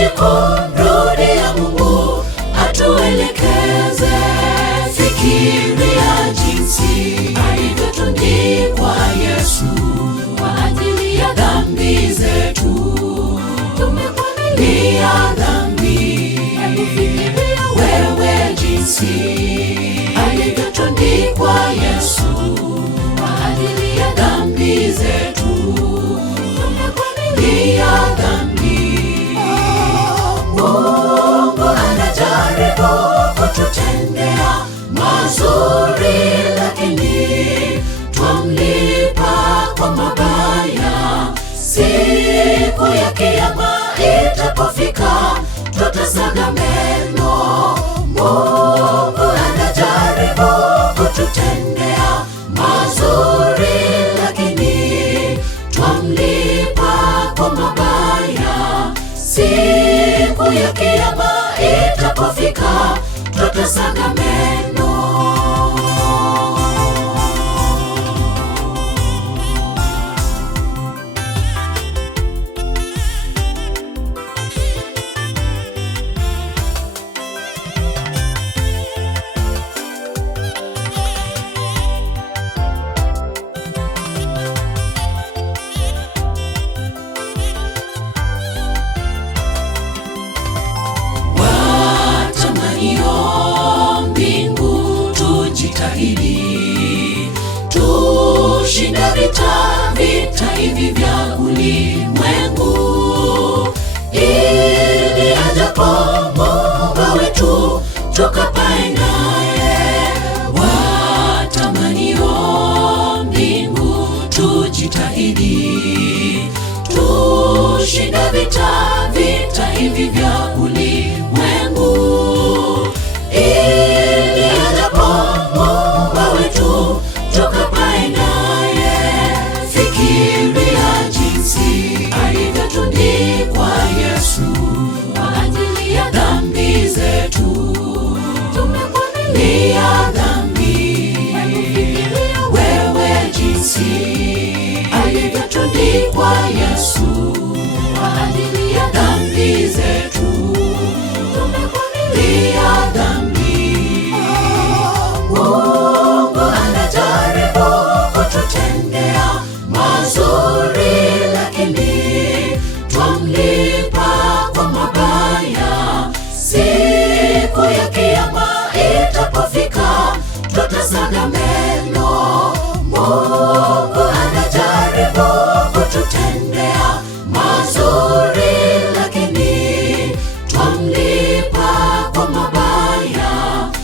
tunahitaji kumrudia Mungu atuelekeze. Fikiria jinsi alivyotundikwa Yesu kwa ajili ya dhambi zetu. Tumekwalia dhambi, wewe jinsi alivyotundikwa Yesu kwa ajili ya dhambi zetu. Tumekwalia dhambi. Mungu anajaribu kututendea mazuri, lakini twamlipa kwa mabaya. Siku ya Kiyama itapofika, tutasaga meno. Mungu anajaribu kututendea mazuri, lakini twamlipa kwa mabaya. Siku ya Kiyama itapofika, tutasaga meno. Tushinde vita hivi vya ulimwengu, ili ajapo Muumba wetu tukapae naye. Watamanio mbingu, tujitahidi tushinde vita hivi vya ulimwengu, ili ajapo Muumba wetu tukapae naye. Fikiria jinsi alivyotundikwa Yesu kwa ajili ya dhambi zetu. Tumekwalia dhambi, wewe jinsi alivyotundikwa Yesu kwa ajili ya dhambi zetu. Tumekwalia dhambi. Mungu anajaribu kututendea mazuri, lakini twamlipa kwa mabaya. Siku ya Kiyama itapofika, tutasaga meno. Mungu anajaribu kututendea mazuri, lakini twamlipa kwa mabaya.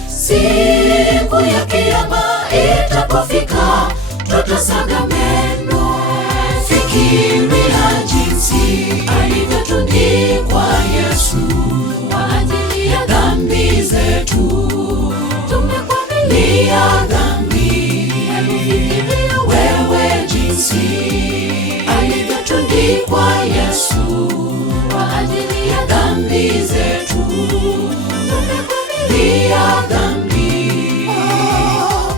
Siku ya Kiyama itapofika, tutasaga meno. Fikiria jinsi alivyotundikwa Yesu kwa ajili ya dhambi zetu. Tumekwalia dhambi, wewe jinsi alivyotundikwa Yesu kwa ajili ya dhambi zetu. Tumekwalia dhambi.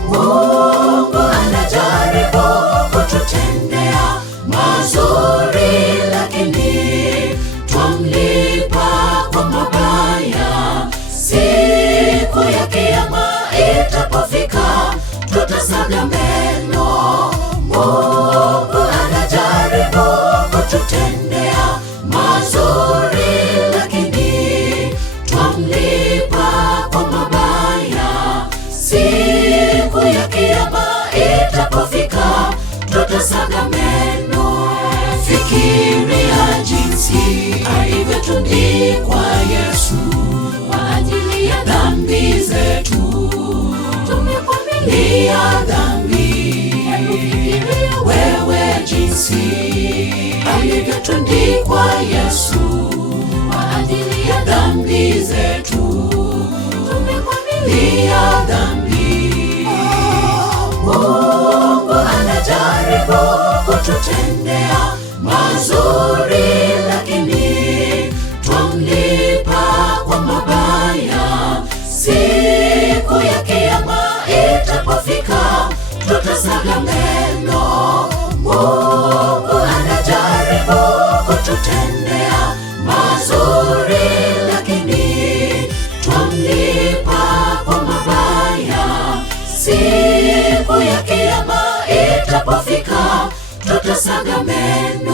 Mungu anajaribu kututendea mazuri, lakini twamlipa kwa mabaya. Siku ya Kiyama itapofika, tutasaga meno. Mungu anajaribu kututendea mazuri, lakini twamlipa kwa mabaya. Siku ya Kiyama itapofika, tutasaga meno. Mungu anajaribu kututendea mazuri, lakini twamlipa kwa mabaya. Siku ya Kiyama itapofika, tutasaga meno. Mungu anajaribu kututendea mazuri, lakini twamlipa kwa mabaya. Siku ya Kiyama itapofika, tutasaga meno. Mungu anajaribu tutasaga meno. Fikiria jinsi alivyotundikwa Yesu kwa ajili ya dhambi zetu. Tumekwalia dhambi, wewe jinsi alivyotundikwa Yesu kwa ajili ya dhambi zetu. Tumekwalia dhambi. Mungu anajaribu kututendea mazuri, lakini twamlipa kwa mabaya. Siku ya Kiyama itapofika, tutasaga meno. Mungu anajaribu kututendea mazuri, tutasaga meno.